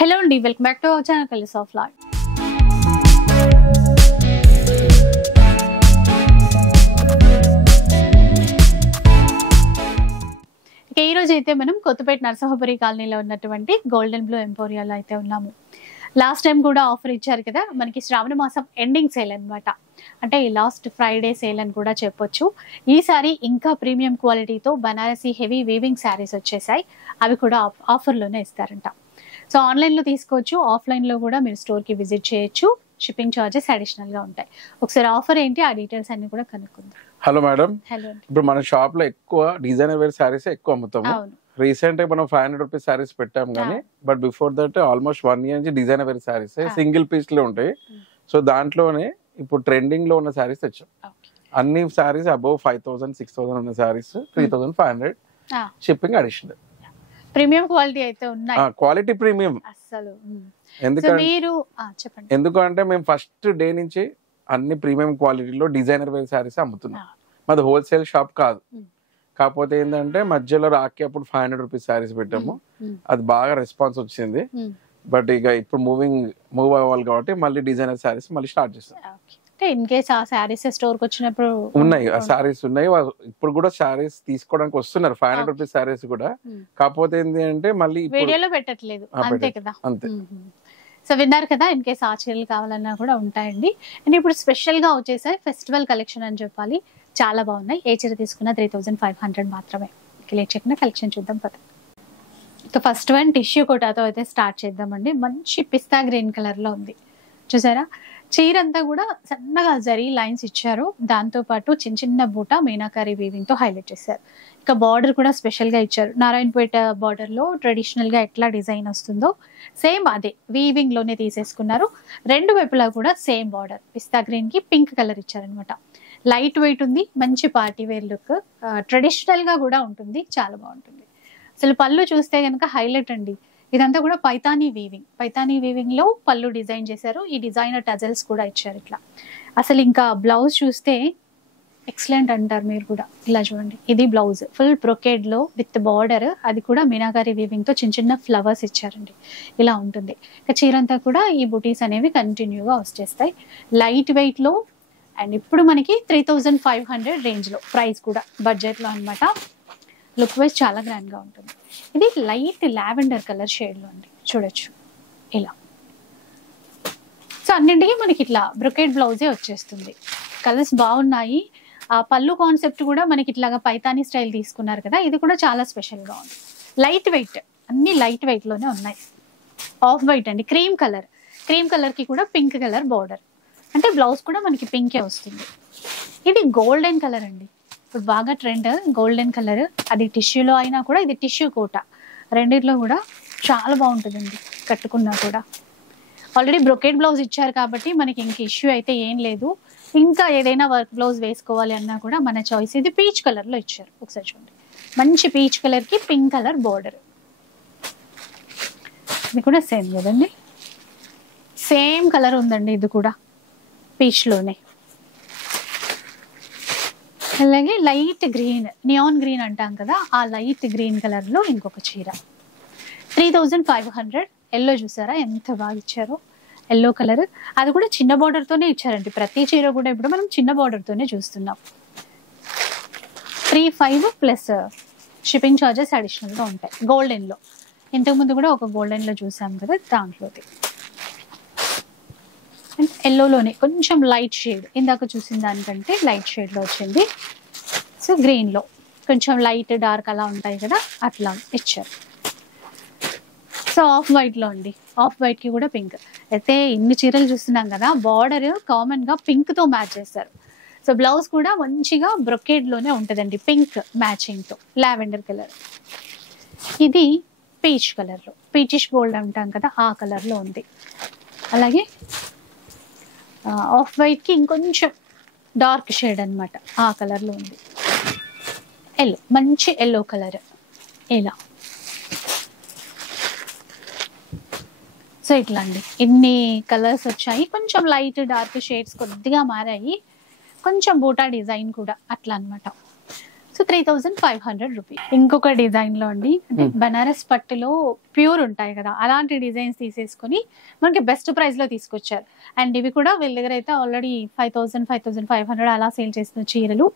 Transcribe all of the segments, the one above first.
Hello and welcome back to our channel Colors of Life. ఈ రోజు అయితే మనం కొత్తపేట నరసింహపురి కాలనీలో ఉన్నటువంటి గోల్డెన్ బ్లూ ఎంపోరియాలో అయితే ఉన్నాము. లాస్ట్ టైం కూడా ఆఫర్ ఇచ్చారు కదా, మనకి శ్రావణ మాసం ఎండింగ్ సేల్ అన్నమాట. అంటే ఈ లాస్ట్ ఫ్రైడే సేల్ అని కూడా చెప్పొచ్చు. ఈసారి ఇంకా ప్రీమియం క్వాలిటీతో బనారసి హెవీ వీవింగ్ శారీస్ వచ్చేసాయి. అవి కూడా ఆఫర్లోనే ఇస్తారంట. సో ఆన్లైన్లో తీసుకోవచ్చు, ఆఫ్లైన్లో కూడా మీరు స్టోర్కి విజిట్ చేయొచ్చు. షిప్పింగ్ చార్జెస్ అడిషనల్ గా ఉంటాయి. ఒకసారి ఆఫర్ ఏంటి, ఆ డీటెయిల్స్ అన్ని కూడా కనుక్కుందాం. Hello madam. హలో. ఇప్పుడు మన షాప్ లో ఎక్కువ డిజైనర్ వేర్ శారీస్ ఎక్కువ అమ్ముతాము. రీసెంట్ గా మనం 500 రూపీస్ శారీస్ పెట్టాం కానీ, but before that almost 1 year నుంచి designer wear saris single piece లో ఉంటాయి. సో దాంట్లోనే ఇప్పుడు ట్రెండింగ్ లో ఉన్న శారీస్ తెచ్చాం. అన్ని శారీస్ అబౌవ్ 5000 6000 ఉన్న saris 3500 shipping additional. Premium quality అయితే ఉన్నాయి. క్వాలిటీ ప్రీమియం అసలు. ఎందుకంటే మేము ఫస్ట్ డే నుంచి అన్ని ప్రీమియం క్వాలిటీలో డిజైనర్ వేర్ శారీస్ అమ్ముతున్నాం. మాది హోల్సేల్ షాప్ కాదు. కాకపోతే ఏంటంటే మధ్యలో రాకి అప్పుడు 500 రూపీస్ శారీస్ పెట్టాము. అది బాగా రెస్పాన్స్ వచ్చింది. బట్ ఇక ఇప్పుడు మూవ్ అవ్వాలి కాబట్టి మళ్ళీ డిజైనర్ శారీస్ మళ్ళీ స్టార్ట్ చేస్తాం. ఇన్ కేస్ ఆ శారీస్ స్టోర్ కి వచ్చినప్పుడు ఉన్నాయి, ఆ శారీస్ ఉన్నాయి. ఇప్పుడు కూడా శారీస్ తీసుకోవడానికి వస్తున్నారు 500 రూపీస్ శారీస్ కూడా. కాకపోతే ఏంటి అంటే మళ్ళీ వీడియోలో పెట్టట్లేదు అంతే కదా. అంతే. సో విన్నారు కదా, ఇన్ కేస్ ఆ చీరలు కావాలన్నా కూడా ఉంటాయండి. అండ్ ఇప్పుడు స్పెషల్ గా వచ్చేసాయి ఫెస్టివల్ కలెక్షన్ అని చెప్పాలి. చాలా బాగున్నాయి. ఏ చీర తీసుకున్నా 3500 మాత్రమే. లేట్ చెక్కిన కలెక్షన్ చూద్దాం పద. ఇక ఫస్ట్ వన్ టిష్యూ కోటాతో అయితే స్టార్ట్ చేద్దామండి. మంచి పిస్తా గ్రీన్ కలర్ లో ఉంది, చూసారా. చీర అంతా కూడా సన్నగా జరీ లైన్స్ ఇచ్చారు. దాంతో పాటు చిన్న చిన్న బూట మీనాకారి వీవింగ్ తో హైలైట్ చేశారు. ఇక బార్డర్ కూడా స్పెషల్ గా ఇచ్చారు. నారాయణపేట బార్డర్ లో ట్రెడిషనల్ గా ఎట్లా డిజైన్ వస్తుందో సేమ్ అదే వీవింగ్ లోనే తీసేసుకున్నారు. రెండు వైపులా కూడా సేమ్ బార్డర్. పిస్తా గ్రీన్ కి పింక్ కలర్ ఇచ్చారనమాట. లైట్ వెయిట్ ఉంది, మంచి పార్టీ వేర్ లుక్, ట్రెడిషనల్ గా కూడా ఉంటుంది, చాలా బాగుంటుంది. అసలు పళ్ళు చూస్తే కనుక హైలైట్ అండి. ఇదంతా కూడా పైతానీ వీవింగ్ లో పళ్ళు డిజైన్ చేశారు. ఈ డిజైనర్ టజల్స్ కూడా ఇచ్చారు ఇట్లా. అసలు ఇంకా బ్లౌజ్ చూస్తే ఎక్సలెంట్ అంటారు మీరు కూడా. ఇలా చూడండి, ఇది బ్లౌజ్ ఫుల్ బ్రొకేడ్ లో విత్ బార్డర్, అది కూడా మీనాకారి వీవింగ్ తో చిన్న చిన్న ఫ్లవర్స్ ఇచ్చారండి. ఇలా ఉంటుంది. ఇక చీరంతా కూడా ఈ బుటీస్ అనేవి కంటిన్యూగా వచ్చేస్తాయి. లైట్ వెయిట్ లో, అండ్ ఇప్పుడు మనకి 3500 రేంజ్ లో ప్రైస్ కూడా బడ్జెట్ లో అనమాట. లుక్ వైజ్ చాలా గ్రాండ్ గా ఉంటుంది. ఇది లైట్ లావెండర్ కలర్ షేడ్ లో అండి, చూడొచ్చు ఇలా. సో అన్నింటికి మనకి ఇట్లా బ్రొకేడ్ బ్లౌజే వచ్చేస్తుంది. కలర్స్ బాగున్నాయి. ఆ పళ్ళు కాన్సెప్ట్ కూడా మనకి ఇట్లాగా పైతానీ స్టైల్ తీసుకున్నారు కదా, ఇది కూడా చాలా స్పెషల్ గా ఉంది. లైట్ వెయిట్, అన్ని లైట్ వెయిట్ లోనే ఉన్నాయి. ఆఫ్ వైట్ అండి, క్రీమ్ కలర్ కి కూడా పింక్ కలర్ బార్డర్. అంటే బ్లౌజ్ కూడా మనకి పింకే వస్తుంది. ఇది గోల్డెన్ కలర్ అండి, ఇప్పుడు బాగా ట్రెండ్ గోల్డెన్ కలర్. అది టిష్యూలో అయినా కూడా, ఇది టిష్యూ కోట, రెండిట్లో కూడా చాలా బాగుంటుందండి కట్టుకున్నా కూడా. ఆల్రెడీ బ్రొకేడ్ బ్లౌజ్ ఇచ్చారు కాబట్టి మనకి ఇంక ఇష్యూ అయితే ఏం లేదు. ఇంకా ఏదైనా వర్క్ బ్లౌజ్ వేసుకోవాలి అన్నా కూడా మన చాయిస్. ఇది పీచ్ కలర్ లో ఇచ్చారు, ఒకసారి చూడండి. మంచి పీచ్ కలర్ కి పింక్ కలర్ బార్డర్. ఇది కూడా సేమ్ కదండి, సేమ్ కలర్ ఉందండి. ఇది కూడా పీచ్ లోనే. అలాగే లైట్ గ్రీన్, నియాన్ గ్రీన్ అంటాం కదా, ఆ లైట్ గ్రీన్ కలర్ లో ఇంకొక చీర 3500. ఎల్లో చూసారా ఎంత బాగా ఇచ్చారో, ఎల్లో కలర్. అది కూడా చిన్న బార్డర్ తోనే ఇచ్చారండి. ప్రతి చీర కూడా ఇప్పుడు మనం చిన్న బార్డర్ తోనే చూస్తున్నాం. 35 ప్లస్ షిప్పింగ్ చార్జెస్ అడిషనల్ గా ఉంటాయి. గోల్డెన్ లో ఇంతకుముందు కూడా ఒక గోల్డెన్ లో చూసాం కదా, దాంట్లోది. అండ్ ఎల్లోలోనే కొంచెం లైట్ షేడ్, ఇందాక చూసిన దానికంటే లైట్ షేడ్ లో వచ్చింది. సో గ్రీన్ లో కొంచెం లైట్ డార్క్ అలా ఉంటాయి కదా, అట్లా ఇచ్చారు. సో ఆఫ్ వైట్ లో అండి, ఆఫ్ వైట్ కి కూడా పింక్. అయితే ఇన్ని చీరలు చూస్తున్నాం కదా, బార్డర్ కామన్ గా పింక్ తో మ్యాచ్ చేస్తారు. సో బ్లౌజ్ కూడా మంచిగా బ్రొకేడ్ లోనే ఉంటుందండి, పింక్ మ్యాచింగ్ తో లావెండర్ కలర్. ఇది పీచ్ కలర్ లో, పీచిష్ గోల్డ్ అంటాం కదా, ఆ కలర్ లో ఉంది. అలాగే ఆఫ్ వైట్ కి ఇంకొంచెం డార్క్ షేడ్ అనమాట, ఆ కలర్ లో ఉంది. ఎల్లో, మంచి ఎల్లో కలర్ ఇలా. సో ఇట్లా అండి, ఇన్ని కలర్స్ వచ్చాయి. కొంచెం లైట్ డార్క్ షేడ్స్ కొద్దిగా మారాయి. కొంచెం బూటా డిజైన్ కూడా అట్లా అనమాట. So 3500 rupees. ఇంకొక డిజైన్ లో అండి, అంటే బనారస్ పట్టులో ప్యూర్ ఉంటాయి కదా, అలాంటి డిజైన్స్ తీసేసుకొని మనకి బెస్ట్ ప్రైస్ లో తీసుకొచ్చారు. అండ్ ఇవి కూడా వీళ్ళ దగ్గర అయితే ఆల్రెడీ 5000, 5500 అలా సేల్ చేస్తున్న చీరలు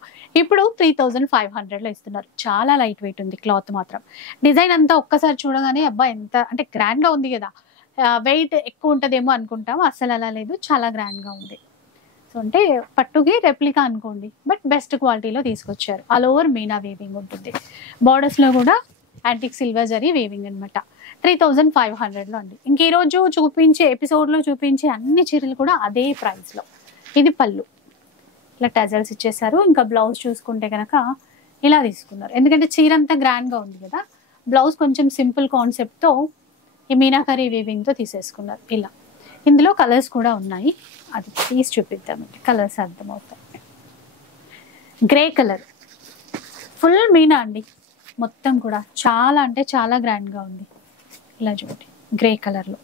ఇప్పుడు 3500 లో ఇస్తున్నారు. చాలా లైట్ వెయిట్ ఉంది క్లాత్ మాత్రం. డిజైన్ అంతా ఒక్కసారి చూడగానే అబ్బా ఎంత అంటే గ్రాండ్ గా ఉంది కదా, వెయిట్ ఎక్కువ ఉంటదేమో అనుకుంటాం, అసలు అలా లేదు, చాలా గ్రాండ్ గా ఉంది. సో అంటే పట్టుకి రెప్లికా అనుకోండి, బట్ బెస్ట్ క్వాలిటీలో తీసుకొచ్చారు. ఆల్ ఓవర్ మీనా వీవింగ్ ఉంటుంది. బార్డర్స్ లో కూడా యాంటిక్ సిల్వర్ జరీ వీవింగ్ అనమాట. 3500 లో అండి. ఇంక ఈ రోజు చూపించే ఎపిసోడ్ లో చూపించే అన్ని చీరలు కూడా అదే ప్రైస్ లో. ఇది పళ్ళు, ఇలా టజల్స్ ఇచ్చేసారు. ఇంకా బ్లౌజ్ చూసుకుంటే కనుక ఇలా తీసుకున్నారు, ఎందుకంటే చీర అంతా గ్రాండ్ గా ఉంది కదా, బ్లౌజ్ కొంచెం సింపుల్ కాన్సెప్ట్ తో ఈ మీనాకరీ వీవింగ్ తో తీసేసుకున్నారు. ఇలా ఇందులో కలర్స్ కూడా ఉన్నాయి, అది తీసి చూపిద్దామండి, కలర్స్ అర్థమవుతాయి. గ్రే కలర్ ఫుల్ మీనా అండి, మొత్తం కూడా చాలా అంటే చాలా గ్రాండ్ గా ఉంది. ఇలా చూడండి గ్రే కలర్ లో,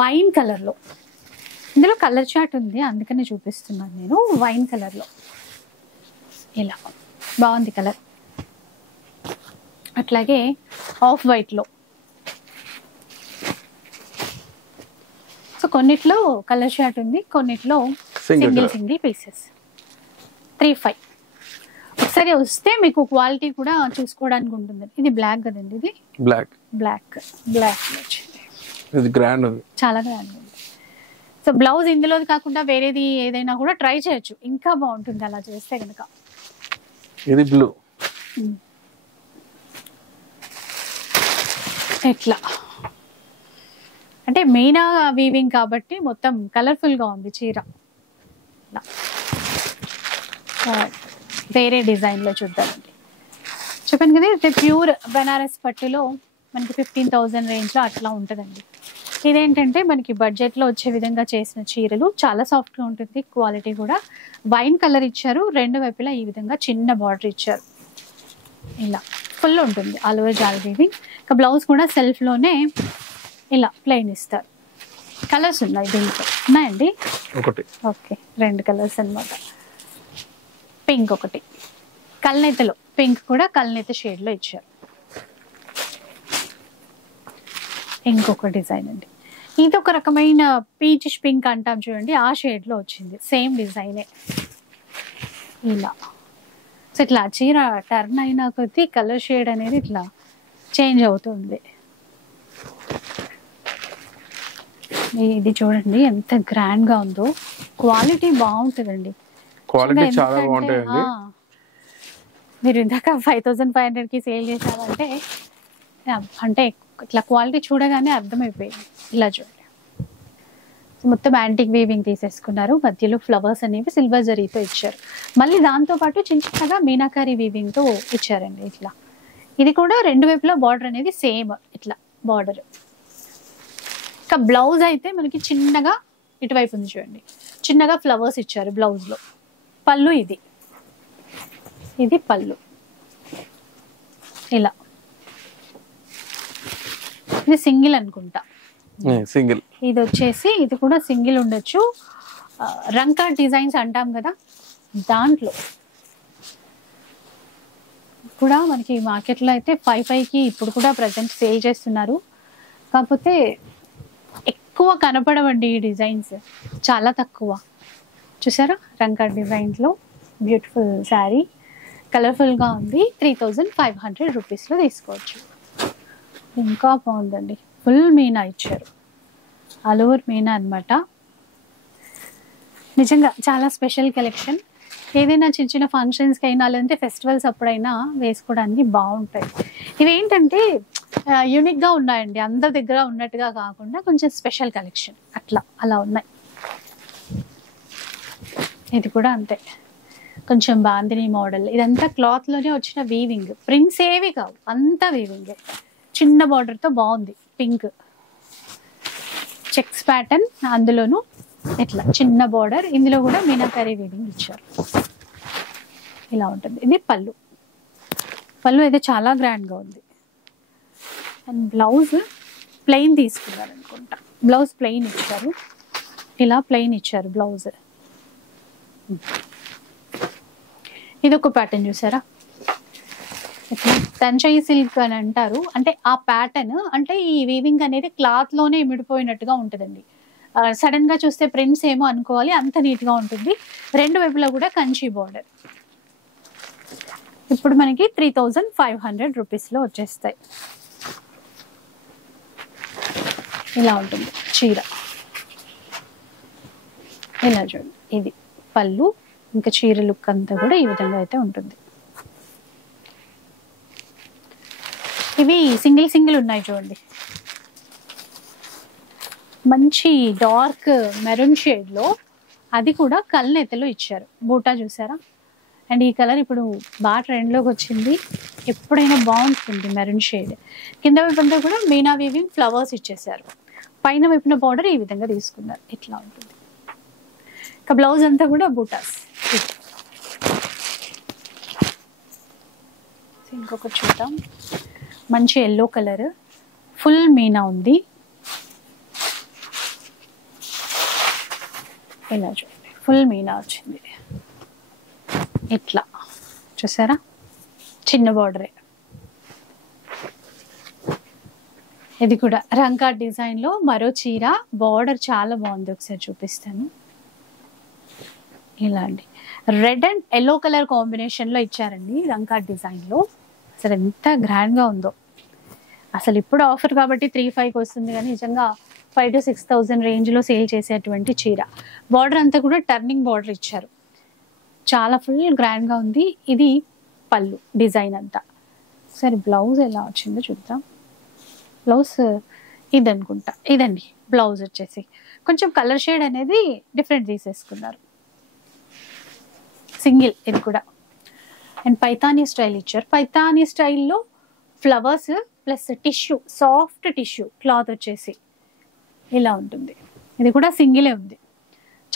వైన్ కలర్ లో. ఇందులో కలర్ చార్ట్ ఉంది అందుకనే చూపిస్తున్నాను నేను. వైన్ కలర్ లో ఇలా బాగుంది కలర్. అట్లాగే ఆఫ్ వైట్ లో. సో కొన్నిట్లో కలర్ షార్ట్ ఉంది, కొన్నిట్లో సింగిల్ పీసెస్. 3500. ఒకసారి వస్తే మీకు క్వాలిటీ కూడా చూసుకోవడానికి ఉంటుంది. ఇది బ్లాక్ కదండి, ఇది బ్లాక్ బ్లాక్ ఇది గ్రాండ్ ఉంది, చాలా గ్రాండ్ ఉంది. సో బ్లౌజ్ ఇందులోది కాకుండా వేరేది ఏదైనా కూడా ట్రై చేయొచ్చు, ఇంకా బాగుంటుంది అలా చేస్తే కనుక. ఇది బ్లూ. ఎట్లా అంటే మీనా వీవింగ్ కాబట్టి మొత్తం కలర్ఫుల్ గా ఉంది చీర. వేరే డిజైన్ లో చూద్దామండి. చెప్పాను కదా ఇది ప్యూర్ బనారస్ పట్టులో మనకి 15,000 రేంజ్ లో అట్లా ఉంటుందండి. ఇదేంటంటే మనకి బడ్జెట్ లో వచ్చే విధంగా చేసిన చీరలు, చాలా సాఫ్ట్ గా ఉంటుంది, క్వాలిటీ కూడా. వైన్ కలర్ ఇచ్చారు, రెండు వైపులా ఈ విధంగా చిన్న బార్డర్ ఇచ్చారు. ఇలా ఫుల్ ఉంటుంది ఆల్ ఓవర్ జాల్ వీవింగ్. ఇంకా బ్లౌజ్ కూడా సెల్ఫ్ లోనే ఇలా ప్లెయిన్ ఇస్తారు. కలర్స్ ఉన్నాయి దీంట్లో, ఉన్నాయండి ఒకటి. ఓకే, 2 కలర్స్ అన్నమాట. పింక్ ఒకటి, కల్నేతలో పింక్ కూడా కల్నేత షేడ్ లో ఇచ్చారు. ఇంకొక డిజైన్ అండి, ఇది ఒక రకమైన పీచ్ పింక్ అంటాం చూడండి, ఆ షేడ్ లో వచ్చింది, సేమ్ డిజైనే. ఇలా సో ఇట్లా చీర టర్న్ అయినా కొద్దీ కలర్ షేడ్ అనేది ఇట్లా చేంజ్ అవుతుంది. ఇది చూడండి ఎంత గ్రాండ్ గా ఉందో, క్వాలిటీ బాగుంటుందండి. క్వాలిటీ చాలా బాగుంటాయండి. మీరు ఇందాక 5500 కి సేల్ చేశారంటే అంటే ఇట్లా క్వాలిటీ చూడగానే అర్థమైపోయింది. ఇలా చూడండి మొత్తం యాంటిక్ వీవింగ్ తీసేసుకున్నారు, మధ్యలో ఫ్లవర్స్ అనేవి సిల్వర్ జరీతో ఇచ్చారు. మళ్ళీ దాంతో పాటు చిన్న చిన్నగా మీనాకారి వీవింగ్ తో ఇచ్చారండి. ఇట్లా ఇది కూడా రెండు వైపులా బార్డర్ అనేది సేమ్ ఇట్లా బార్డర్. ఇంకా బ్లౌజ్ అయితే మనకి చిన్నగా ఇటువైపు ఉంది చూడండి, చిన్నగా ఫ్లవర్స్ ఇచ్చారు బ్లౌజ్ లో. పళ్ళు ఇది పళ్ళు ఇలా. ఇది సింగిల్ అనుకుంటా, సింగిల్. ఇది వచ్చేసి ఇది కూడా సింగిల్ ఉండొచ్చు. రంకా డిజైన్స్ అంటాం కదా, దాంట్లో కూడా మనకి మార్కెట్లో అయితే 5,500కి ఇప్పుడు కూడా ప్రజెంట్ సేల్ చేస్తున్నారు. కాకపోతే ఎక్కువ కనపడవండి ఈ డిజైన్స్, చాలా తక్కువ. చూసారా రంకా డిజైన్స్లో బ్యూటిఫుల్ శారీ, కలర్ఫుల్గా ఉంది. 3500 రూపీస్లో తీసుకోవచ్చు. ఇంకా బాగుందండి, ఫుల్ మీనా ఇచ్చారు, ఆల్ ఓవర్ మీనా అనమాట. నిజంగా చాలా స్పెషల్ కలెక్షన్. ఏదైనా చిన్న చిన్న ఫంక్షన్స్కి అయినా లేదంటే ఫెస్టివల్స్ అప్పుడైనా వేసుకోవడానికి బాగుంటాయి. ఇవేంటంటే యూనిక్గా ఉన్నాయండి, అందరి దగ్గర ఉన్నట్టుగా కాకుండా కొంచెం స్పెషల్ కలెక్షన్ అలా ఉన్నాయి. ఇది కూడా అంతే, కొంచెం బాందిని మోడల్. ఇదంతా క్లాత్లోనే వచ్చిన వీవింగ్, ప్రింట్స్ ఏవి కావు, అంతా వీవింగ్. చిన్న బార్డర్తో బాగుంది, పింక్ చెక్స్ ప్యాటర్న్, అందులోనూ ఇట్లా చిన్న బార్డర్. ఇందులో కూడా మీనాకరీ వీవింగ్ ఇచ్చారు, ఇలా ఉంటుంది. ఇది పళ్ళు అయితే చాలా గ్రాండ్గా ఉంది. అండ్ బ్లౌజ్ ప్లెయిన్ తీసుకున్నారు అనుకుంటా, బ్లౌజ్ ప్లెయిన్ ఇచ్చారు, ఇలా ప్లెయిన్ ఇచ్చారు బ్లౌజ్. ఇది ఒక ప్యాటర్న్ చూసారా, తంచాయి సిల్క్ అని అంటారు. అంటే ఆ ప్యాటర్న్ అంటే ఈ వీవింగ్ అనేది క్లాత్ లోనే ఇమిడిపోయినట్టుగా ఉంటుందండి. సడన్ గా చూస్తే ప్రింట్స్ ఏమో అనుకోవాలి, అంత నీట్ గా ఉంటుంది. రెండు వైపులా కూడా కంచి బార్డర్. ఇప్పుడు మనకి 3500 రూపీస్ లో వచ్చేస్తాయి. ఇలా ఉంటుంది చీర. ఇలా చూడండి, ఇది పళ్ళు, ఇంకా చీర లుక్ అంతా కూడా ఈ విధంగా అయితే ఉంటుంది. ఇవి సింగిల్ సింగిల్ ఉన్నాయి చూడండి, మంచి డార్క్ మెరూన్ షేడ్ లో, అది కూడా కల్నేతలో ఇచ్చారు. బూటా చూసారా, అండ్ ఈ కలర్ ఇప్పుడు బాగా ట్రెండ్ లోకి వచ్చింది. ఎప్పుడైనా బాగుంటుంది మెరూన్ షేడ్. కింద వైపు అంతా కూడా మీనా వీవింగ్ ఫ్లవర్స్ ఇచ్చేసారు. పైన వైపున బార్డర్ ఈ విధంగా తీసుకున్నారు. ఇట్లా ఉంటుంది. ఇక బ్లౌజ్ అంతా కూడా బూటాస్. ఇంకొకటి చూద్దాం, మంచి ఎల్లో కలర్, ఫుల్ మీనా ఉంది. ఇలా చూడండి, ఫుల్ మీనా వచ్చింది. ఇట్లా చూసారా, చిన్న బార్డరే. ఇది కూడా రంకా డిజైన్ లో మరో చీర. బార్డర్ చాలా బాగుంది, ఒకసారి చూపిస్తాను. ఇలా అండి, red and yellow colour combination లో ఇచ్చారండి రంకా డిజైన్ లో. అసలు ఎంత గ్రాండ్ గా ఉందో. అసలు ఇప్పుడు ఆఫర్ కాబట్టి 3,500 వస్తుంది, కానీ నిజంగా 5,000 to 6,000 రేంజ్ లో సేల్ చేసేటువంటి చీర. బార్డర్ అంతా కూడా టర్నింగ్ బార్డర్ ఇచ్చారు, చాలా ఫుల్ గ్రాండ్ గా ఉంది. ఇది పళ్ళు డిజైన్ అంతా. సరే బ్లౌజ్ ఎలా వచ్చిందో చూద్దాం. బ్లౌజ్ ఇది అనుకుంటా, ఇదండి బ్లౌజ్ వచ్చేసి. కొంచెం కలర్ షేడ్ అనేది డిఫరెంట్ తీసేసుకున్నారు. సింగిల్ ఇది కూడా. అండ్ పైతానీ స్టైల్ ఇచ్చారు. పైతానీ స్టైల్లో flowers plus tissue, soft tissue cloth వచ్చేసి ఇలా ఉంటుంది. ఇది కూడా సింగిలే ఉంది,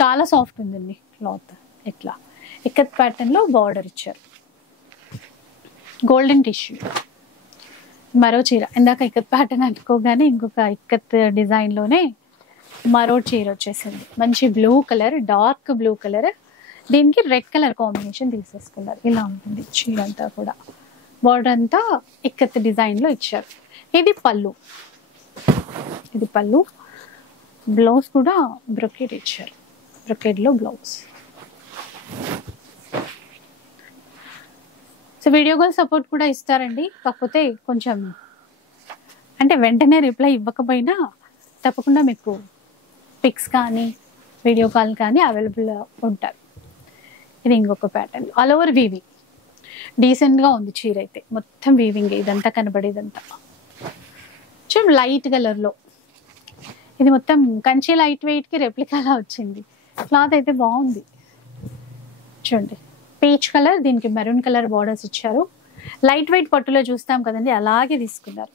చాలా సాఫ్ట్ ఉందండి క్లాత్. ఇట్లా ఇక్కత్ ప్యాటర్న్ లో బార్డర్ ఇచ్చారు, గోల్డెన్ టిష్యూ. మరో చీర, ఇందాక ఇక్కత్ ప్యాటర్న్ అనుకోగానే ఇంకొక ఇక్కత్ డిజైన్ లోనే మరో చీర వచ్చేసింది. మంచి blue colour, dark blue colour, దీనికి రెడ్ కలర్ కాంబినేషన్ తీసేసుకున్నారు. ఇలా ఉంటుంది చీర అంతా కూడా. బార్డర్ అంతా ఇక్కత్ డిజైన్ లో ఇచ్చారు. ఇది పళ్ళు, ఇది పళ్ళు. బ్లౌజ్ కూడా బ్రొకెట్ ఇచ్చారు, బ్రొకెట్ లో blouse. So video call support కూడా ఇస్తారండి, కాకపోతే కొంచెం అంటే వెంటనే రిప్లై ఇవ్వకపోయినా తప్పకుండా మీకు పిక్స్ కానీ వీడియో కాల్ కానీ అవైలబుల్ ఉంటారు. ఇది ఇంకొక ప్యాటర్న్, ఆల్ ఓవర్ వీవింగ్. డీసెంట్గా ఉంది చీర అయితే, మొత్తం వీవింగ్. ఇదంతా కనబడేదంతా కొంచెం లైట్ కలర్లో. ఇది మొత్తం కంచి లైట్ వెయిట్కి రెప్లికాలా వచ్చింది. క్లాత్ అయితే బాగుంది చూడండి. పీచ్ కలర్, దీనికి మెరూన్ కలర్ బార్డర్స్ ఇచ్చారు. లైట్ వెయిట్ పట్టులో చూస్తాం కదండి, అలాగే తీసుకున్నారు.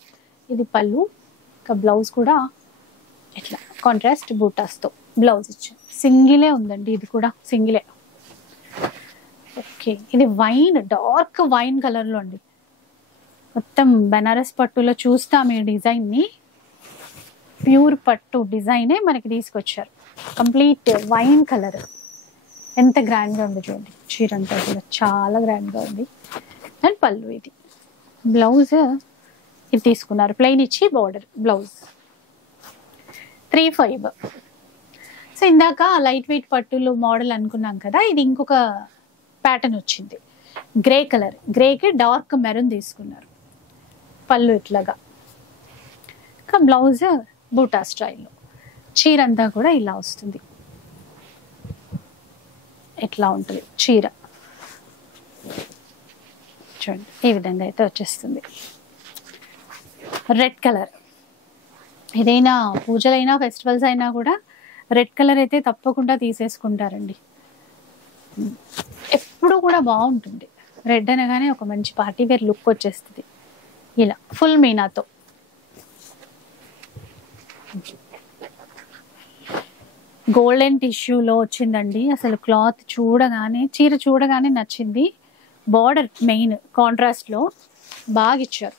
ఇది పళ్ళు, ఇంకా బ్లౌజ్ కూడా ఇట్లా కాంట్రాస్ట్ బూటాస్తో బ్లౌజ్ ఇచ్చారు. సింగిలే ఉందండి, ఇది కూడా సింగిలే. ఓకే, ఇది వైన్, డార్క్ వైన్ కలర్లో అండి. మొత్తం బనారస్ పట్టులో చూస్తాం ఈ డిజైన్ని. ప్యూర్ పట్టు డిజైనే మనకి తీసుకొచ్చారు. Complete wine colour. ఎంత గ్రాండ్గా ఉంది చూడండి చీర అంతా కూడా, చాలా గ్రాండ్గా ఉంది. అండ్ పళ్ళు, ఇది బ్లౌజ్ ఇది తీసుకున్నారు, ప్లెయిన్ ఇచ్చి బార్డర్ బ్లౌజ్. 3,500. సో ఇందాక లైట్ వెయిట్ పట్టులు మోడల్ అనుకున్నాం కదా, ఇది ఇంకొక ప్యాటర్న్ వచ్చింది. గ్రే కలర్, గ్రేకి డార్క్ మెరూన్ తీసుకున్నారు. పళ్ళు ఇట్లాగా, ఇంకా బ్లౌజ్ బూటా స్టైల్లో. చీర అంతా కూడా ఇలా వస్తుంది, ఇట్లా ఉంటుంది చీర. చూడండి ఈ విధంగా అయితే వచ్చేస్తుంది. రెడ్ కలర్, ఏదైనా పూజలైనా ఫెస్టివల్స్ అయినా కూడా రెడ్ కలర్ అయితే తప్పకుండా తీసేసుకుంటారండి. ఎప్పుడు కూడా బాగుంటుంది రెడ్ అనగానే, ఒక మంచి పార్టీ వేర్ లుక్ వచ్చేస్తుంది. ఇలా ఫుల్ మీనాతో. గోల్డెన్ టిష్యూలో వచ్చిందండి. అసలు క్లాత్ చూడగానే, చీర చూడగానే నచ్చింది. బార్డర్ మెయిన్ కాంట్రాస్ట్లో బాగా ఇచ్చారు.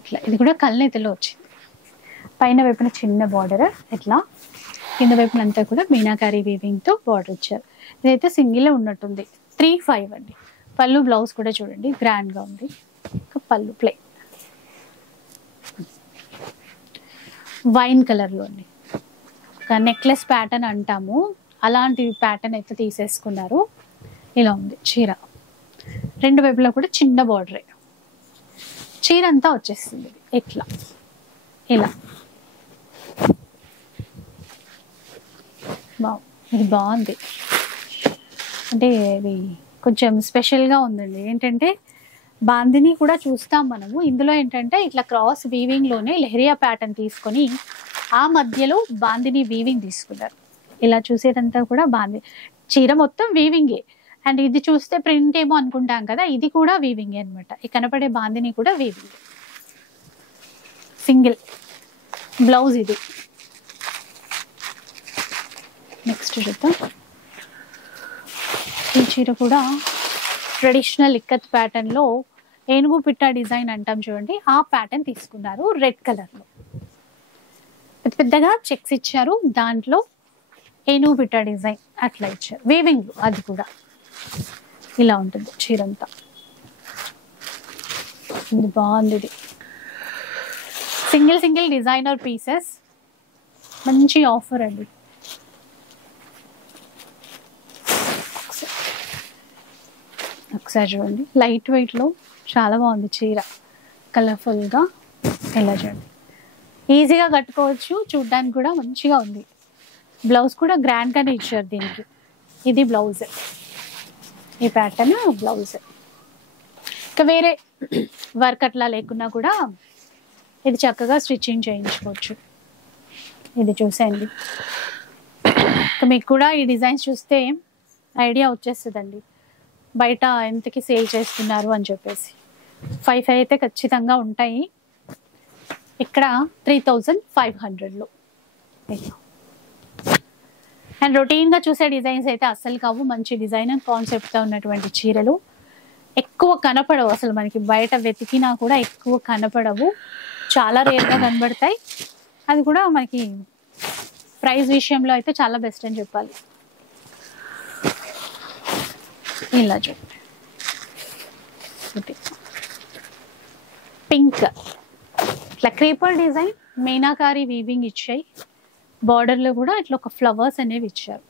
ఇట్లా ఇది కూడా కల్నేతలో వచ్చింది. పైన వైపున చిన్న బార్డర్ ఇట్లా. కింద వైపున అంతా కూడా మీనాకారి వీవింగ్ తో బార్డర్ ఇచ్చారు. ఇదైతే సింగిల్ ఉన్నట్టుంది. 3,500 అండి. పళ్ళు బ్లౌజ్ కూడా చూడండి గ్రాండ్ గా ఉంది. పళ్ళు ప్లే వైన్ కలర్ లో అండి. నెక్లెస్ ప్యాటర్న్ అంటాము, అలాంటి ప్యాటర్న్ అయితే తీసేసుకున్నారు. ఇలా ఉంది చీర. రెండు వైపులా కూడా చిన్న బార్డరే. చీర అంతా వచ్చేస్తుంది ఇట్లా, ఇలా. ఇది బాగుంది, అంటే ఇది కొంచెం స్పెషల్గా ఉందండి. ఏంటంటే బాందిని కూడా చూస్తాం మనము. ఇందులో ఏంటంటే ఇట్లా క్రాస్ వీవింగ్లోనే లెహరియా ప్యాటర్న్ తీసుకొని ఆ మధ్యలో బాందిని వీవింగ్ తీసుకున్నారు. ఇలా చూసేదంతా కూడా బాంది చీర మొత్తం వీవింగే. అండ్ ఇది చూస్తే ప్రింట్ ఏమో అనుకుంటాం కదా, ఇది కూడా వీవింగే అనమాట. ఈ కనపడే బాందిని కూడా వీవింగ్. సింగిల్ బ్లౌజ్ ఇది. నెక్స్ట్ చూద్దాం. ఈ చీర కూడా ట్రెడిషనల్ ఇక్కత్ ప్యాటర్న్ లో ఏనుగు పిట్ట డిజైన్ అంటాం చూడండి, ఆ ప్యాటర్న్ తీసుకున్నారు. రెడ్ కలర్ లో పెద్ద పెద్దగా చెక్స్ ఇచ్చారు, దాంట్లో ఏనుగు పిట్ట డిజైన్ అట్లా ఇచ్చారు. వీవింగ్ అది కూడా ఇలా ఉంటుంది చీరంతా. ఇది బాగుంది. ఇది సింగిల్ సింగిల్ డిజైనర్ పీసెస్, మంచి ఆఫర్ అండి. ఒకసారి చూడండి, లైట్ వెయిట్ లో చాలా బాగుంది చీర. కలర్ఫుల్ గా ఇలా చూడండి, ఈజీగా కట్టుకోవచ్చు. చూడ్డానికి కూడా మంచిగా ఉంది. బ్లౌజ్ కూడా గ్రాండ్ గానే ఇచ్చారు దీనికి. ఇది బ్లౌజ్, ఈ ప్యాటర్న్ బ్లౌజ్. ఇంకా వేరే వర్క్ అట్లా లేకున్నా కూడా ఇది చక్కగా స్టిచ్చింగ్ చేయించుకోవచ్చు. ఇది చూసేయండి. ఇంకా మీకు కూడా ఈ డిజైన్స్ చూస్తే ఐడియా వచ్చేస్తుందండి బయట ఎంతకి సేల్ చేస్తున్నారు అని చెప్పేసి. 5,500 అయితే ఖచ్చితంగా ఉంటాయి. ఇక్కడ 3,500లో. అండ్ రొటీన్ గా చూసే డిజైన్స్ అయితే అస్సలు కావు. మంచి డిజైన్ అండ్ కాన్సెప్ట్ తో ఉన్నటువంటి చీరలు ఎక్కువ కనపడవు అసలు. మనకి బయట వెతికినా కూడా ఎక్కువ కనపడవు, చాలా రేర్ గా కనబడతాయి. అది కూడా మనకి ప్రైస్ విషయంలో అయితే చాలా బెస్ట్ అని చెప్పాలి. ఇలా చూడండి, పింక్ ఇట్లా క్రీపర్ డిజైన్, మీనాకారి వీవింగ్ ఇచ్చాయి. బార్డర్ లో కూడా ఇట్లా ఒక ఫ్లవర్స్ అనేవి ఇచ్చారు.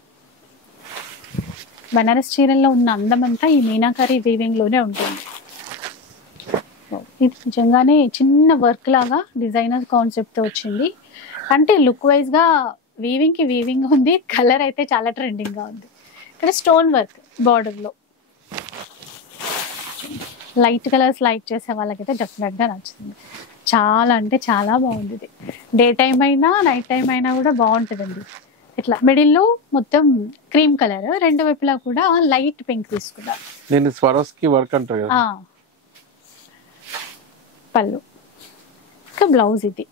బనారస్ చీరల్లో ఉన్న అందం అంతా ఈ మీనాకారి వీవింగ్ లోనే ఉంటుంది. ఇది నిజంగానే చిన్న వర్క్ లాగా డిజైనర్ కాన్సెప్ట్ తో వచ్చింది. అంటే లుక్ వైజ్ గా వీవింగ్ కి వీవింగ్ ఉంది, కలర్ అయితే చాలా ట్రెండింగ్ గా ఉంది. ఇక్కడ స్టోన్ వర్క్ బార్డర్ లో. లైట్ కలర్స్ లైక్ చేసే వాళ్ళకైతే డెఫినెట్ గా నచ్చుతుంది. చాలా అంటే చాలా బాగుంది. ఇది డే టైం అయినా నైట్ టైం అయినా కూడా బాగుంటుందండి. ఇట్లా మిడిల్లో మొత్తం క్రీమ్ కలర్, రెండు వైపులా కూడా లైట్ పింక్ తీసుకున్నారు. దీన్ని స్వరస్కి వర్క్ అంటారు కదా. పళ్ళు, ఇంకా బ్లౌజ్ ఇది.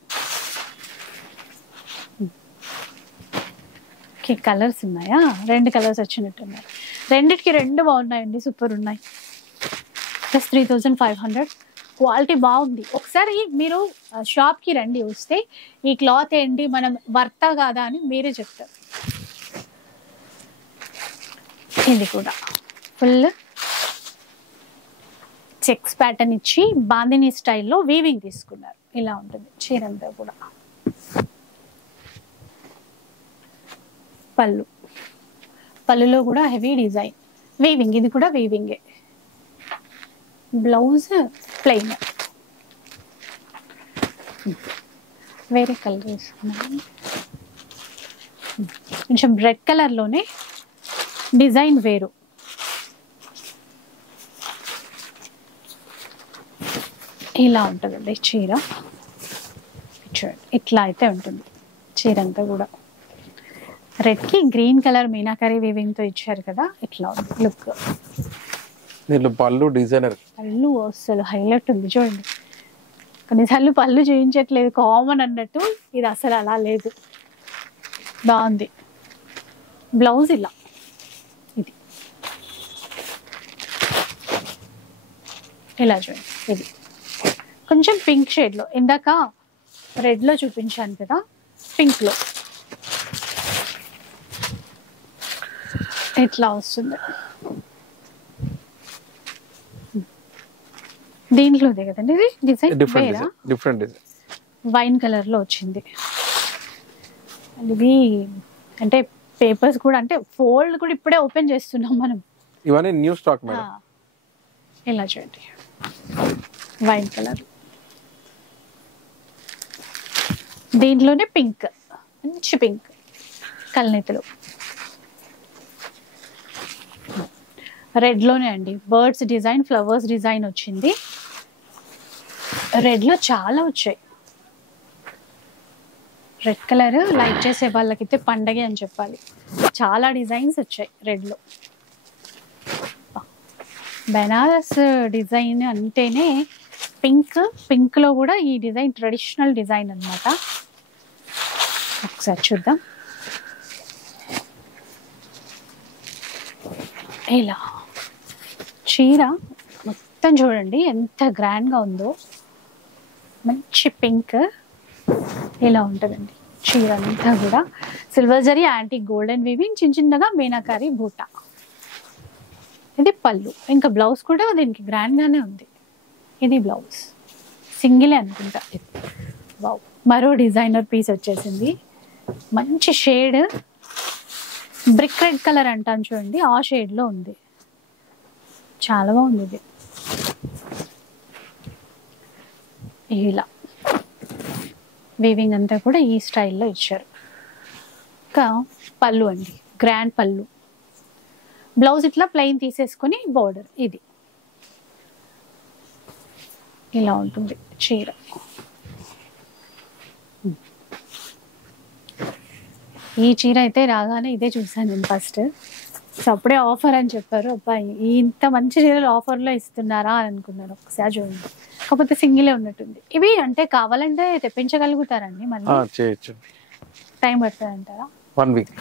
కలర్స్ ఉన్నాయా? రెండు కలర్స్ వచ్చినట్టున్నారు. రెండిటికి రెండు బాగున్నాయండి, సూపర్ ఉన్నాయి. ప్లస్ 3,500. క్వాలిటీ బాగుంది. ఒకసారి మీరు షాప్కి రండి, వస్తే ఈ క్లాత్ ఏంటి మనం వర్తా కాదా అని మీరే చెప్తారు. ఇది కూడా ఫుల్ చెక్స్ ప్యాటర్న్ ఇచ్చి బాందిని స్టైల్లో వీవింగ్ తీసుకున్నారు. ఇలా ఉంటుంది చీరంతా కూడా. పళ్ళు, పళ్ళులో కూడా హెవీ డిజైన్ వీవింగ్, ఇది కూడా వీవింగే. Blouse plain. వేరే కలర్ వేసుకున్నాను, కొంచెం రెడ్ కలర్ లోనే డిజైన్ వేరు. ఇలా ఉంటుందండి చీర. ఇట్లా అయితే ఉంటుంది చీర అంతా కూడా. రెడ్ కి గ్రీన్ కలర్ మీనాకరీ వీవింగ్ తో ఇచ్చారు కదా, ఇట్లా ఉంది లుక్. పళ్ళు డిజైనర్, పళ్ళు అసలు హైలైట్ ఉంది చూడండి. కొన్నిసార్లు పళ్ళు చూపించట్లేదు కామన్ అన్నట్టు, ఇది అసలు అలా లేదు, బాగుంది. బ్లౌజ్ ఇలా, ఇది ఇలా చూడండి. ఇది కొంచెం పింక్ షేడ్లో, ఇందాక రెడ్లో చూపించాను కదా, పింక్లో ఇట్లా వస్తుంది. దీంట్లోదే కదండి ఇది design, different design wine colour లో వచ్చింది. ఇది అంటే పేపర్స్ కూడా అంటే ఫోల్డ్ కూడా ఇప్పుడే ఓపెన్ చేస్తున్నాం మనం. ఇవన్నీ న్యూ స్టాక్ మేడం. ఇలా చూడండి వైన్ కలర్, దీంట్లోనే పింక్, మంచి పింక్ కల్నేతలు. రెడ్ లోనే అండి బర్డ్స్ డిజైన్, ఫ్లవర్స్ డిజైన్ వచ్చింది. రెడ్ లో చాలా వచ్చాయి. రెడ్ కలర్ లైక్ చేసే వాళ్ళకైతే పండగే అని చెప్పాలి. చాలా డిజైన్స్ వచ్చాయి రెడ్ లో. బెనారస్ డిజైన్ అంటేనే పింక్, పింక్ లో కూడా ఈ డిజైన్ ట్రెడిషనల్ డిజైన్ అన్నమాట. ఒకసారి చూద్దాం. ఇలా చీర మొత్తం చూడండి ఎంత గ్రాండ్ గా ఉందో. మంచి పింక్ ఇలా ఉంటుందండి చీర అంతా కూడా. Silver zari anti golden weaving, చిన్న చిన్నగా మీనాకారి బూటా. ఇది పళ్ళు, ఇంకా బ్లౌజ్ కూడా దీనికి గ్రాండ్ గానే ఉంది. ఇది బ్లౌజ్ సింగిలే అనుకుంటా. వావ్, మరో డిజైనర్ పీస్ వచ్చేసింది. మంచి షేడ్, బ్రిక్ రెడ్ కలర్ అంటాను చూడండి, ఆ షేడ్ లో ఉంది. చాలా బాగుంది ఇది. ఇలా వీవింగ్ అంతా కూడా ఈ స్టైల్లో ఇచ్చారు. ఇంకా పళ్ళు అండి, గ్రాండ్ పళ్ళు. బ్లౌజ్ ఇట్లా ప్లెయిన్ తీసేసుకొని బోర్డర్ ఇది ఇలా ఉంటుంది చీర. ఈ చీర అయితే రాగానే ఇదే చూసాను నేను ఫస్ట్. సో అప్పుడే ఆఫర్ అని చెప్పారు. అబ్బాయి ఇంత మంచి చీరలు ఆఫర్లో ఇస్తున్నారా అని అనుకున్నాను. ఒకసారి చూడండి, కాకపోతే సింగిలే ఉన్నట్టుంది. ఇవి అంటే కావాలంటే తెప్పించగలుగుతారండి మళ్ళీ? చేయొచ్చు. టైం పడుతుంది అంటారా? 1 వీక్.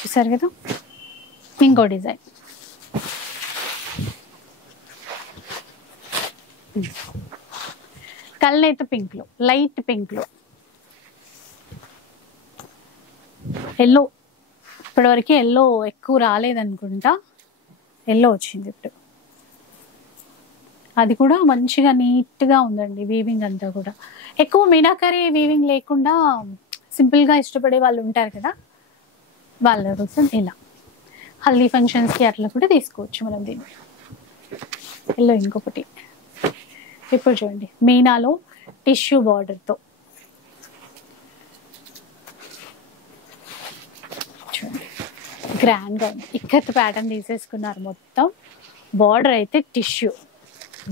చూసారు కదా ఇంకో డిజైన్. కల్నేత పింక్ లో, లైట్ పింక్ లో, ఎల్లో. ఇప్పటివరకు ఎల్లో ఎక్కువ రాలేదనుకుంటా, ఎల్లో వచ్చింది ఇప్పుడు. అది కూడా మంచిగా నీట్గా ఉందండి వీవింగ్ అంతా కూడా. ఎక్కువ మీనాకరీ వీవింగ్ లేకుండా సింపుల్గా ఇష్టపడే వాళ్ళు ఉంటారు కదా, వాళ్ళ కోసం ఇలా హల్దీ ఫంక్షన్స్కి అట్లా కూడా తీసుకోవచ్చు మనం దీన్ని. ఎల్లో ఇంకొకటి ఇప్పుడు చూడండి, మీనాలో టిష్యూ బార్డర్తో చూడండి గ్రాండ్గా ఉంది. ఇక్కత్ ప్యాటర్న్ తీసేసుకున్నారు మొత్తం. బార్డర్ అయితే టిష్యూ,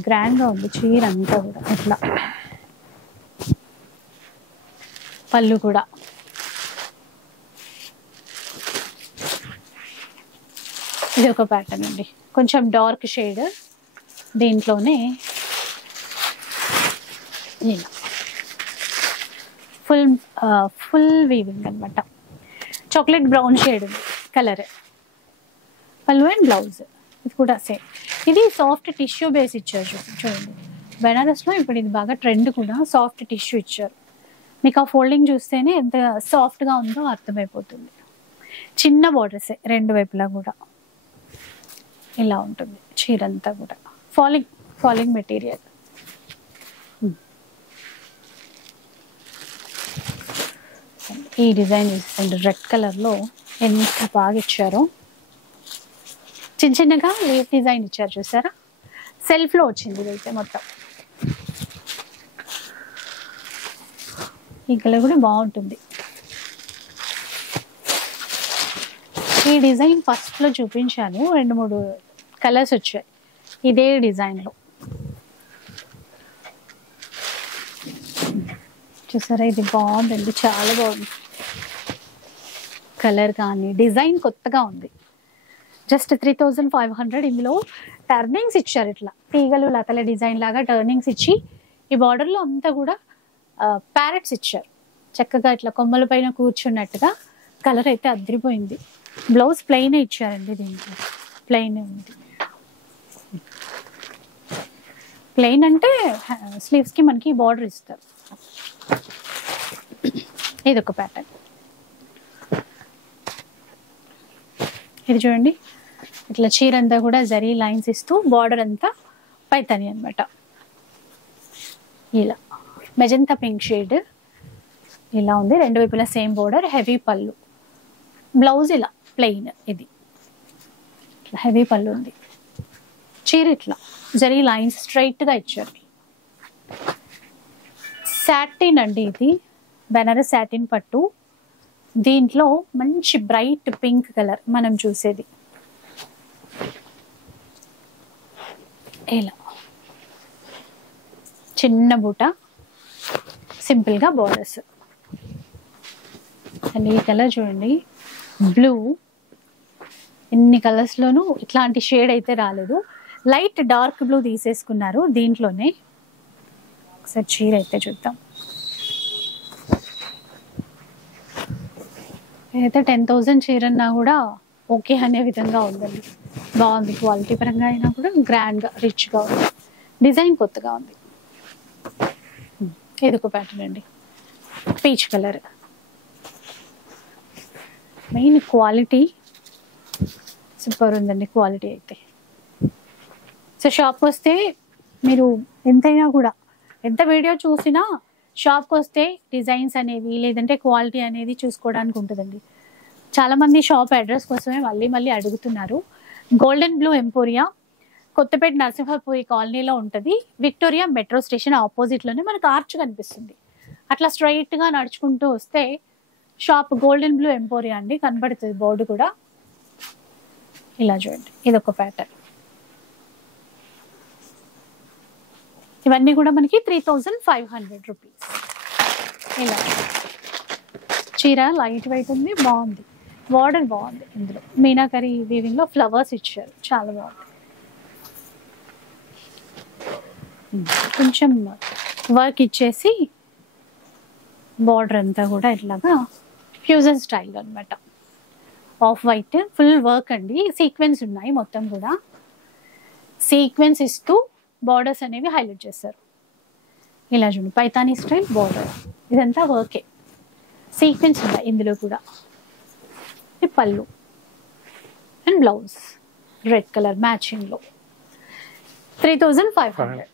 గ్రాండ్గా ఉంది చీర అంతా కూడా. అట్లా పళ్ళు కూడా ఇది ఒక ప్యాటర్న్ అండి, కొంచెం డార్క్ షేడ్. దీంట్లోనే ఇలా ఫుల్ వీవింగ్ అనమాట. Chocolate brown shade colour. పళ్ళు అండ్ బ్లౌజ్ ఇది కూడా సేమ్. ఇది సాఫ్ట్ టిష్యూ బేస్ ఇచ్చారు చూడండి. బెనారస్లో ఇప్పుడు ఇది బాగా ట్రెండ్ కూడా, సాఫ్ట్ టిష్యూ ఇచ్చారు. మీకు ఆ ఫోల్డింగ్ చూస్తేనే ఎంత సాఫ్ట్గా ఉందో అర్థమైపోతుంది. చిన్న బార్డర్సే రెండు వైపులా కూడా. ఇలా ఉంటుంది చీర అంతా కూడా. Falling material. ఈ డిజైన్ చూసుకోండి, రెడ్ కలర్లో ఎంత బాగా ఇచ్చారో. చిన్న చిన్నగా లీఫ్ డిజైన్ ఇచ్చారు చూసారా, సెల్ఫ్లో వచ్చింది ఇదైతే మొత్తం. ఈ కలర్ కూడా బాగుంటుంది. ఈ డిజైన్ ఫస్ట్లో చూపించాను, 2-3 కలర్స్ వచ్చాయి ఇదే డిజైన్లో. చూసారా, ఇది బాగుందండి, చాలా బాగుంది. కలర్ కానీ డిజైన్ కొత్తగా ఉంది. జస్ట్ 3500. ఇందులో టర్నింగ్స్ ఇచ్చారు, ఇట్లా తీగలు లతల డిజైన్ లాగా టర్నింగ్స్ ఇచ్చి ఈ బార్డర్లో అంతా కూడా ప్యారెట్స్ ఇచ్చారు. చక్కగా ఇట్లా కొమ్మల పైన కూర్చున్నట్టుగా. కలర్ అయితే అదిరిపోయింది. బ్లౌజ్ ప్లెయినే ఇచ్చారండి, దీంట్లో ప్లెయినే ఉంది. ప్లెయిన్ అంటే స్లీవ్స్కి మనకి బార్డర్ ఇస్తారు. ఇదొక ప్యాటర్న్. ఇది చూడండి, ఇట్లా చీర అంతా కూడా జరీ లైన్స్ ఇస్తూ బార్డర్ అంతా పైతాని అనమాట. ఇలా మెజంతా పింక్ షేడ్ ఇలా ఉంది, రెండు వైపులా సేమ్ బోర్డర్, హెవీ పళ్ళు. బ్లౌజ్ ఇలా ప్లెయిన్, ఇది ఇట్లా హెవీ పళ్ళు ఉంది. చీర ఇట్లా జరీ లైన్స్ స్ట్రైట్ గా ఇచ్చారు. సాటిన్ అండి, ఇది బెనారస్ సాటిన్ పట్టు. దీంట్లో మంచి బ్రైట్ పింక్ కలర్ మనం చూసేది. ఇలా చిన్న బూట, సింపుల్ గా బోర్డర్స్. అండ్ ఈ కలర్ చూడండి, బ్లూ. ఎన్ని కలర్స్ లోనూ ఇట్లాంటి షేడ్ అయితే రాలేదు. లైట్ డార్క్ బ్లూ తీసేసుకున్నారు దీంట్లోనే. ఒకసారి చీర అయితే చూద్దాం. అయితే 10,000 చీరన్నా కూడా ఓకే అనే విధంగా ఉందండి. బాగుంది, క్వాలిటీ పరంగా అయినా కూడా గ్రాండ్గా రిచ్గా ఉంది. డిజైన్ కొత్తగా ఉంది. ఇది ఒక ప్యాటర్న్ అండి, peach colour. Main quality super ఉందండి, క్వాలిటీ అయితే. సో షాప్కి వస్తే మీరు ఎంతైనా కూడా, ఎంత వీడియో చూసినా షాప్కి వస్తే డిజైన్స్ అనేవి లేదంటే క్వాలిటీ అనేది చూసుకోవడానికి ఉంటుందండి. చాలామంది షాప్ అడ్రస్ కోసమే మళ్ళీ మళ్ళీ అడుగుతున్నారు. Golden blue emporia, Kothapeta Narasimhapuri కాలనీలో ఉంటుంది. విక్టోరియా మెట్రో స్టేషన్ ఆపోజిట్లోనే మనకు ఆర్చ్ కనిపిస్తుంది. అట్లా స్ట్రైట్గా నడుచుకుంటూ వస్తే షాప్ గోల్డెన్ బ్లూ ఎంపోరియా అండి కనబడుతుంది బోర్డు కూడా. ఇలా చూడండి, ఇదొక ప్యాటర్న్. ఇవన్నీ కూడా మనకి 3,500 రూపీస్. ఇలా చీర లైట్ వెయిట్ ఉంది, బాగుంది. బార్డర్ బాగుంది. ఇందులో మీనాకరీ వీవింగ్ లో ఫ్లవర్స్ ఇచ్చారు, చాలా బాగుంది. కొంచెం వర్క్ ఇచ్చేసి బార్డర్ అంతా కూడా ఇట్లాగా ఫ్యూజన్ స్టైల్ అనమాట. ఆఫ్ వైట్ ఫుల్ వర్క్ అండి, సీక్వెన్స్ ఉన్నాయి మొత్తం కూడా. సీక్వెన్స్ ఇస్తూ బార్డర్స్ అనేవి హైలైట్ చేస్తారు. ఇలా చూడండి, పైతానీ స్టైల్ బార్డర్, ఇదంతా వర్కే. సీక్వెన్స్ ఉన్నాయి ఇందులో కూడా. పళ్ళు and blouse red colour matching లో 3,500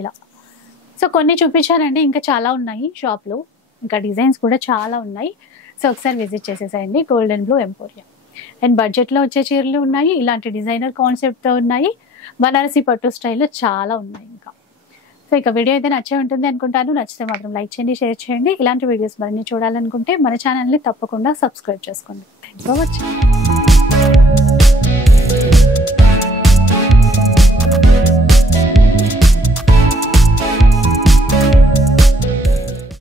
ఇలా. సో కొన్ని చూపించానండి, ఇంకా చాలా ఉన్నాయి షాప్ లో, ఇంకా డిజైన్స్ కూడా చాలా ఉన్నాయి. సో ఒకసారి విజిట్ చేసేసాయండి Golden blue Emporia. And budget లో వచ్చే చీరలు ఉన్నాయి, ఇలాంటి డిజైనర్ కాన్సెప్ట్ తో ఉన్నాయి, బనారసి పట్టు స్టైల్లో చాలా ఉన్నాయి ఇంకా. సో ఇక వీడియో అయితే నచ్చే ఉంటుంది అనుకుంటాను. నచ్చితే మాత్రం లైక్ చేయండి, షేర్ చేయండి. ఇలాంటి వీడియోస్ మరిన్ని చూడాలనుకుంటే మన ఛానల్ని తప్పకుండా సబ్స్క్రైబ్ చేసుకోండి. Thanks for watching.